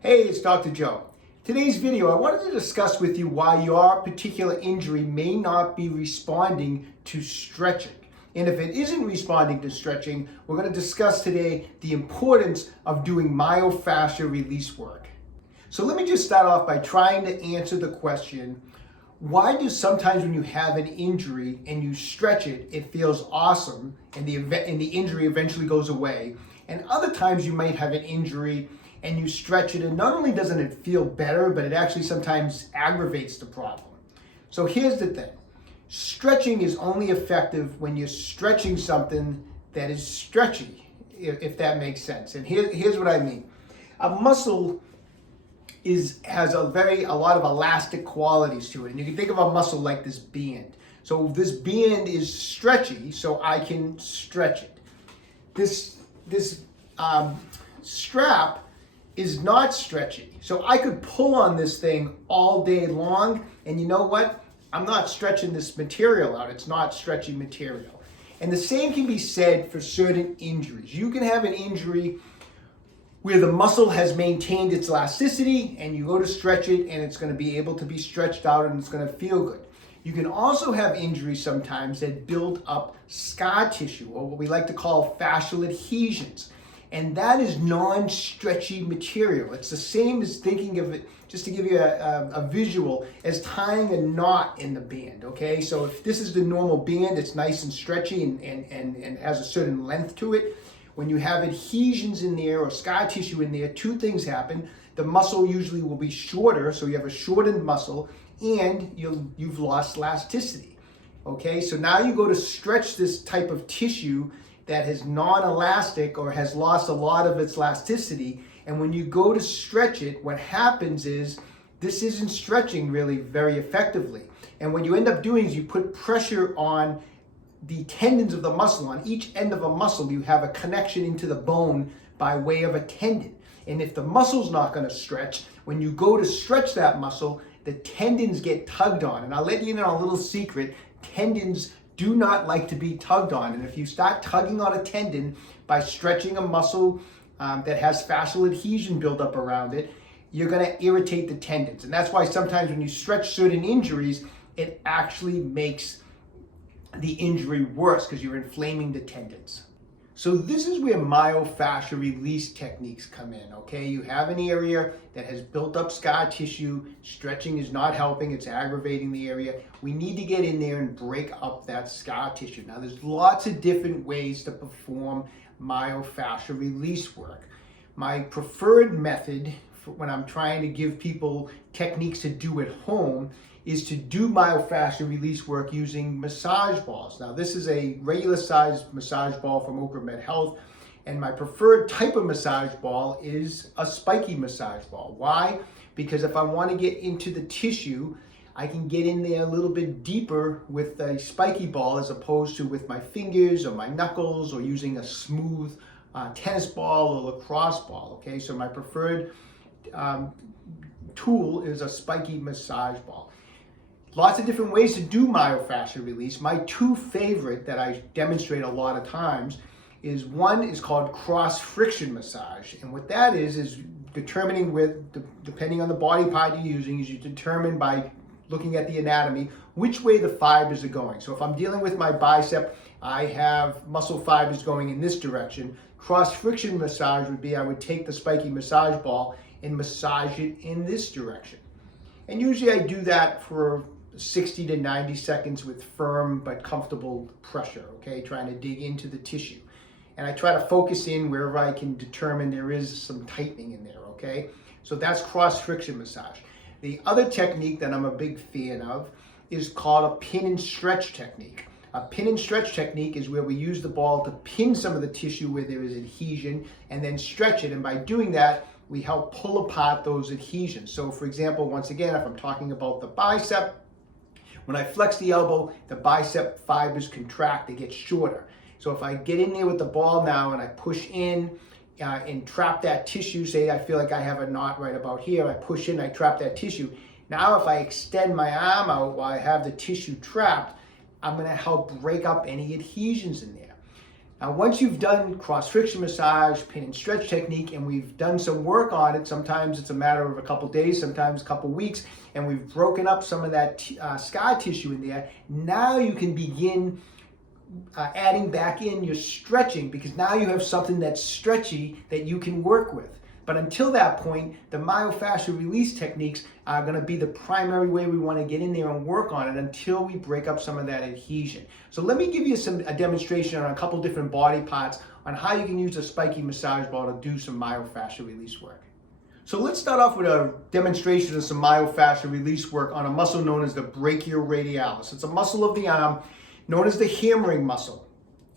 Hey, it's Dr. Joe. Today's video, I wanted to discuss with you why your particular injury may not be responding to stretching. And if it isn't responding to stretching, we're going to discuss today the importance of doing myofascial release work. So let me just start off by trying to answer the question, why do sometimes when you have an injury and you stretch it, it feels awesome and the injury eventually goes away? And other times you might have an injury and you stretch it, and not only doesn't it feel better, but it actually sometimes aggravates the problem. So here's the thing. Stretching is only effective when you're stretching something that is stretchy, if that makes sense. And here's what I mean. A muscle has a lot of elastic qualities to it. And you can think of a muscle like this band. So this band is stretchy, so I can stretch it. This strap is not stretchy. So I could pull on this thing all day long, and you know what? I'm not stretching this material out. It's not stretchy material. And the same can be said for certain injuries. You can have an injury where the muscle has maintained its elasticity, and you go to stretch it, and it's going to be able to be stretched out, and it's going to feel good. You can also have injuries sometimes that build up scar tissue, or what we like to call fascial adhesions. And that is non-stretchy material. It's the same as thinking of it, just to give you a visual, as tying a knot in the band, okay? So if this is the normal band, it's nice and stretchy and has a certain length to it. When you have adhesions in there or scar tissue in there, two things happen. The muscle usually will be shorter, so you have a shortened muscle, and you've lost elasticity, okay? So now you go to stretch this type of tissue that is non-elastic or has lost a lot of its elasticity, and when you go to stretch it, what happens is this isn't stretching really very effectively. And what you end up doing is you put pressure on the tendons of the muscle. On each end of a muscle, you have a connection into the bone by way of a tendon. And if the muscle's not going to stretch, when you go to stretch that muscle, the tendons get tugged on. And I'll let you know a little secret, tendons do not like to be tugged on. And if you start tugging on a tendon by stretching a muscle that has fascial adhesion built up around it, you're going to irritate the tendons. And that's why sometimes when you stretch certain injuries, it actually makes the injury worse because you're inflaming the tendons. So this is where myofascial release techniques come in, okay? You have an area that has built up scar tissue. Stretching is not helping, it's aggravating the area. We need to get in there and break up that scar tissue. Now there's lots of different ways to perform myofascial release work. My preferred method when I'm trying to give people techniques to do at home is to do myofascial release work using massage balls. Now this is a regular sized massage ball from OcraMed Health, and my preferred type of massage ball is a spiky massage ball. Why? Because if I want to get into the tissue, I can get in there a little bit deeper with a spiky ball as opposed to with my fingers or my knuckles or using a smooth tennis ball or lacrosse ball, okay? So my preferred tool is a spiky massage ball. Lots of different ways to do myofascial release. My two favorite that I demonstrate a lot of times is one is called cross friction massage. And what that is determining depending on the body part you're using, is you determine by looking at the anatomy which way the fibers are going. So if I'm dealing with my bicep, I have muscle fibers going in this direction. Cross friction massage would be I would take the spiky massage ball and massage it in this direction. And usually I do that for 60 to 90 seconds with firm but comfortable pressure, okay, trying to dig into the tissue. And I try to focus in wherever I can determine there is some tightening in there, okay? So that's cross friction massage. The other technique that I'm a big fan of is called a pin and stretch technique. A pin and stretch technique is where we use the ball to pin some of the tissue where there is adhesion and then stretch it. And by doing that, we help pull apart those adhesions. So for example, once again, if I'm talking about the bicep, when I flex the elbow, the bicep fibers contract, they get shorter. So if I get in there with the ball now and I push in and trap that tissue, say I feel like I have a knot right about here, I push in, I trap that tissue. Now if I extend my arm out while I have the tissue trapped, I'm gonna help break up any adhesions in there. Now, once you've done cross-friction massage, pin and stretch technique, and we've done some work on it, sometimes it's a matter of a couple days, sometimes a couple weeks, and we've broken up some of that scar tissue in there, now you can begin adding back in your stretching, because now you have something that's stretchy that you can work with. But until that point, the myofascial release techniques are going to be the primary way we want to get in there and work on it until we break up some of that adhesion. So let me give you a demonstration on a couple different body parts on how you can use a spiky massage ball to do some myofascial release work. So let's start off with a demonstration of some myofascial release work on a muscle known as the brachioradialis. It's a muscle of the arm known as the hammering muscle.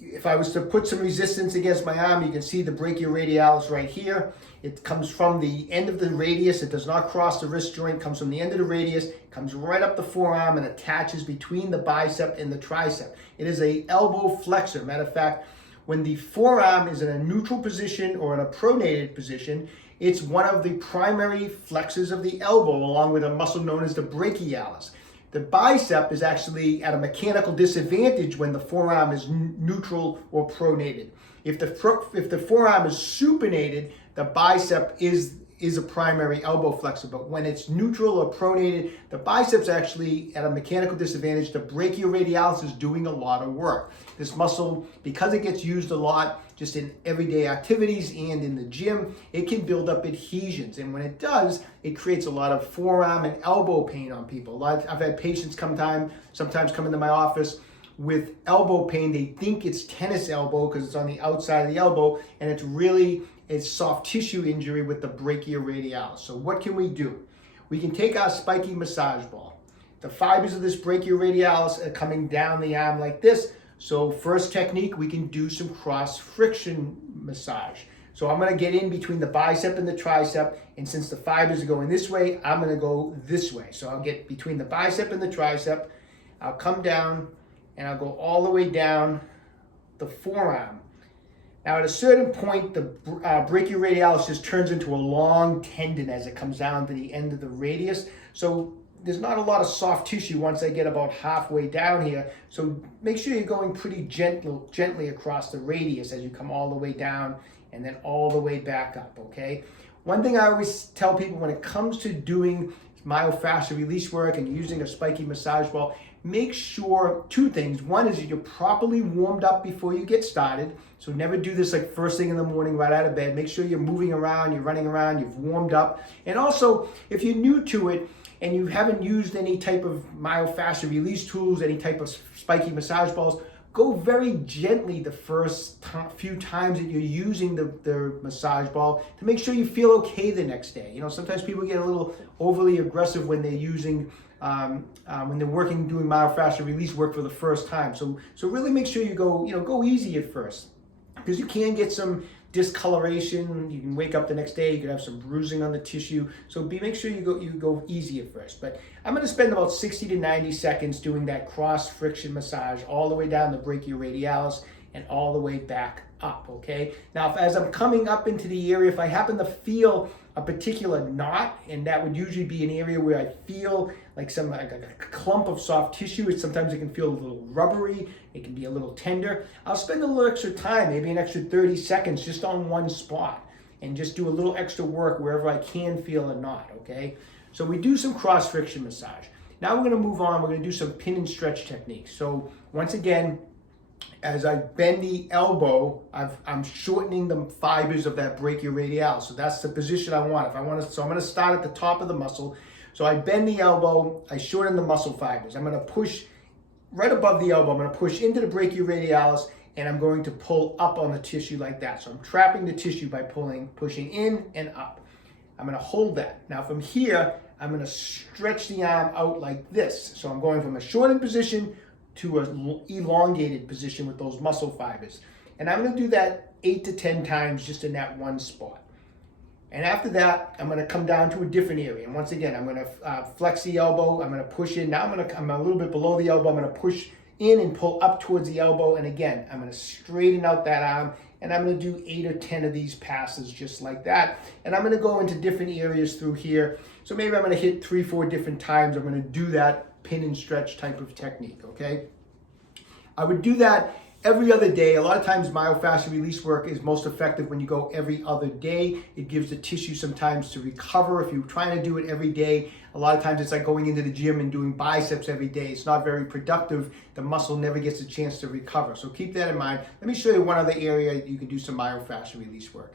If I was to put some resistance against my arm, you can see the brachioradialis right here. It comes from the end of the radius. It does not cross the wrist joint. It comes from the end of the radius, comes right up the forearm and attaches between the bicep and the tricep. It is an elbow flexor. Matter of fact, when the forearm is in a neutral position or in a pronated position, it's one of the primary flexors of the elbow, along with a muscle known as the brachialis. The bicep is actually at a mechanical disadvantage when the forearm is neutral or pronated. If the forearm is supinated, the bicep is a primary elbow flexor, but when it's neutral or pronated, the bicep's actually at a mechanical disadvantage. The brachioradialis is doing a lot of work. This muscle, because it gets used a lot just in everyday activities and in the gym, it can build up adhesions. And when it does, it creates a lot of forearm and elbow pain on people. I've had patients sometimes come into my office with elbow pain. They think it's tennis elbow because it's on the outside of the elbow, and it's soft tissue injury with the brachioradialis. So what can we do? We can take our spiky massage ball. The fibers of this brachioradialis are coming down the arm like this. So first technique, we can do some cross-friction massage. So I'm going to get in between the bicep and the tricep, and since the fibers are going this way, I'm going to go this way. So I'll get between the bicep and the tricep, I'll come down, and I'll go all the way down the forearm. Now at a certain point, the brachioradialis just turns into a long tendon as it comes down to the end of the radius. So there's not a lot of soft tissue once I get about halfway down here. So make sure you're going pretty gently across the radius as you come all the way down and then all the way back up, okay? One thing I always tell people when it comes to doing myofascial release work and using a spiky massage ball, make sure two things. One is that you're properly warmed up before you get started. So never do this like first thing in the morning right out of bed. Make sure you're moving around, you're running around, you've warmed up. And also, if you're new to it and you haven't used any type of myofascial release tools, any type of spiky massage balls, go very gently the first few times that you're using the massage ball to make sure you feel okay the next day. You know, sometimes people get a little overly aggressive when they're using, when they're doing myofascial release work for the first time. So really make sure you go easy at first, because you can get some discoloration. You can wake up the next day, you could have some bruising on the tissue. So make sure you go easy at first. But I'm going to spend about 60 to 90 seconds doing that cross friction massage all the way down the brachioradialis and all the way back up, okay? Now, as I'm coming up into the area, if I happen to feel a particular knot, and that would usually be an area where I feel like a clump of soft tissue. Sometimes it can feel a little rubbery, it can be a little tender. I'll spend a little extra time, maybe an extra 30 seconds just on one spot, and just do a little extra work wherever I can feel a knot, okay? So we do some cross-friction massage. Now we're gonna move on, we're gonna do some pin and stretch techniques. So once again, as I bend the elbow, I'm shortening the fibers of that brachioradialis. So that's the position I want. So I'm going to start at the top of the muscle. So I bend the elbow, I shorten the muscle fibers. I'm going to push right above the elbow. I'm going to push into the brachioradialis, and I'm going to pull up on the tissue like that. So I'm trapping the tissue by pushing in and up. I'm going to hold that. Now from here, I'm going to stretch the arm out like this. So I'm going from a shortened position to an elongated position with those muscle fibers. And I'm going to do that 8 to 10 times just in that one spot. And after that, I'm going to come down to a different area. And once again, I'm going to flex the elbow. I'm going to push in. Now I'm a little bit below the elbow. I'm going to push in and pull up towards the elbow. And again, I'm going to straighten out that arm. And I'm going to do 8 or 10 of these passes just like that. And I'm going to go into different areas through here. So maybe I'm going to hit 3-4 different times. I'm going to do that pin and stretch type of technique, okay? I would do that every other day. A lot of times myofascial release work is most effective when you go every other day. It gives the tissue some time to recover. If you're trying to do it every day, a lot of times it's like going into the gym and doing biceps every day. It's not very productive. The muscle never gets a chance to recover. So keep that in mind. Let me show you one other area you can do some myofascial release work.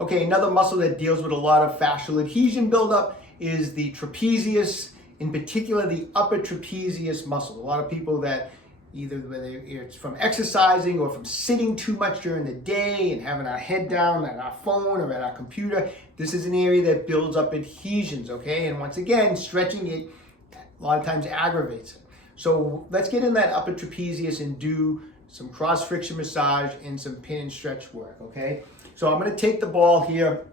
Okay, another muscle that deals with a lot of fascial adhesion buildup is the trapezius, in particular the upper trapezius muscle. A lot of people that either whether it's from exercising or from sitting too much during the day and having our head down at our phone or at our computer, this is an area that builds up adhesions, okay? And once again, stretching it a lot of times aggravates it. So let's get in that upper trapezius and do some cross friction massage and some pin and stretch work, okay? So I'm gonna take the ball here.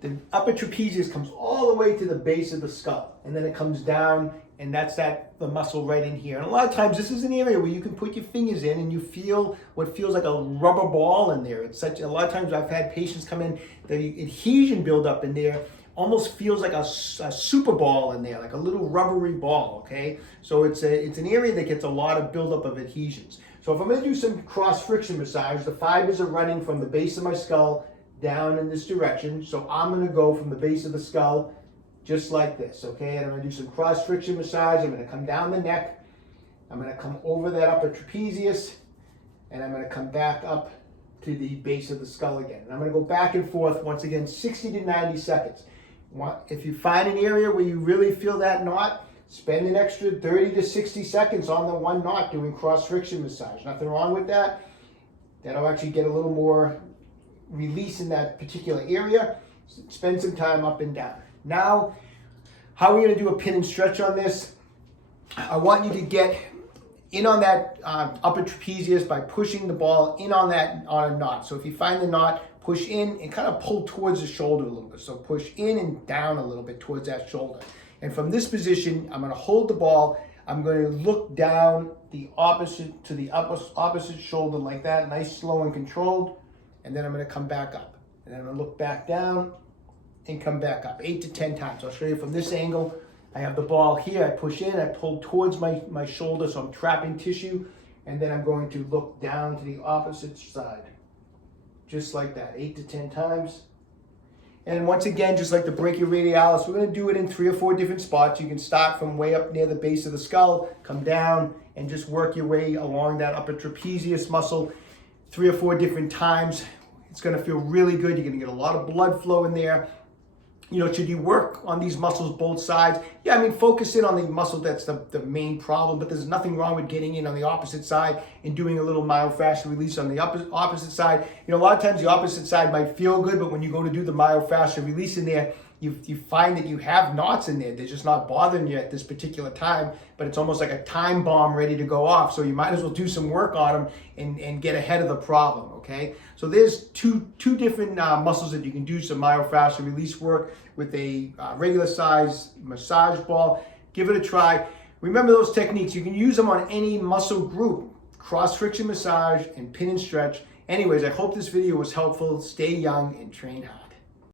The upper trapezius comes all the way to the base of the skull, and then it comes down, and that's the muscle right in here. And a lot of times this is an area where you can put your fingers in and you feel what feels like a rubber ball in there. It's a lot of times I've had patients come in, the adhesion buildup in there almost feels like a super ball in there, like a little rubbery ball, okay? So it's an area that gets a lot of buildup of adhesions. So if I'm gonna do some cross friction massage, the fibers are running from the base of my skull down in this direction. So I'm gonna go from the base of the skull just like this, okay? And I'm gonna do some cross friction massage. I'm gonna come down the neck. I'm gonna come over that upper trapezius, and I'm gonna come back up to the base of the skull again. And I'm gonna go back and forth, once again, 60 to 90 seconds. If you find an area where you really feel that knot, spend an extra 30 to 60 seconds on the one knot doing cross friction massage. Nothing wrong with that. That'll actually get a little more release in that particular area. Spend some time up and down. Now, how are we going to do a pin and stretch on this? I want you to get in on that upper trapezius by pushing the ball in on a knot. So if you find the knot, push in and kind of pull towards the shoulder a little bit. So push in and down a little bit towards that shoulder. And from this position, I'm going to hold the ball. I'm going to look down the opposite to the opposite shoulder like that, nice, slow, and controlled. And then I'm going to come back up. And then I'm going to look back down and come back up 8 to 10 times. I'll show you from this angle. I have the ball here. I push in. I pull towards my shoulder, so I'm trapping tissue. And then I'm going to look down to the opposite side. Just like that, 8 to 10 times. And once again, just like the brachioradialis, we're going to do it in 3 or 4 different spots. You can start from way up near the base of the skull, come down, and just work your way along that upper trapezius muscle 3 or 4 different times. It's going to feel really good. You're going to get a lot of blood flow in there. You know, should you work on these muscles both sides? Yeah, I mean, focus in on the muscle that's the main problem, but there's nothing wrong with getting in on the opposite side and doing a little myofascial release on the opposite side. You know, a lot of times the opposite side might feel good, but when you go to do the myofascial release in there, you find that you have knots in there. They're just not bothering you at this particular time, but it's almost like a time bomb ready to go off. So you might as well do some work on them and get ahead of the problem, okay? So there's two different muscles that you can do some myofascial release work with a regular size massage ball. Give it a try. Remember those techniques. You can use them on any muscle group. Cross friction massage and pin and stretch. Anyways, I hope this video was helpful. Stay young and train hard.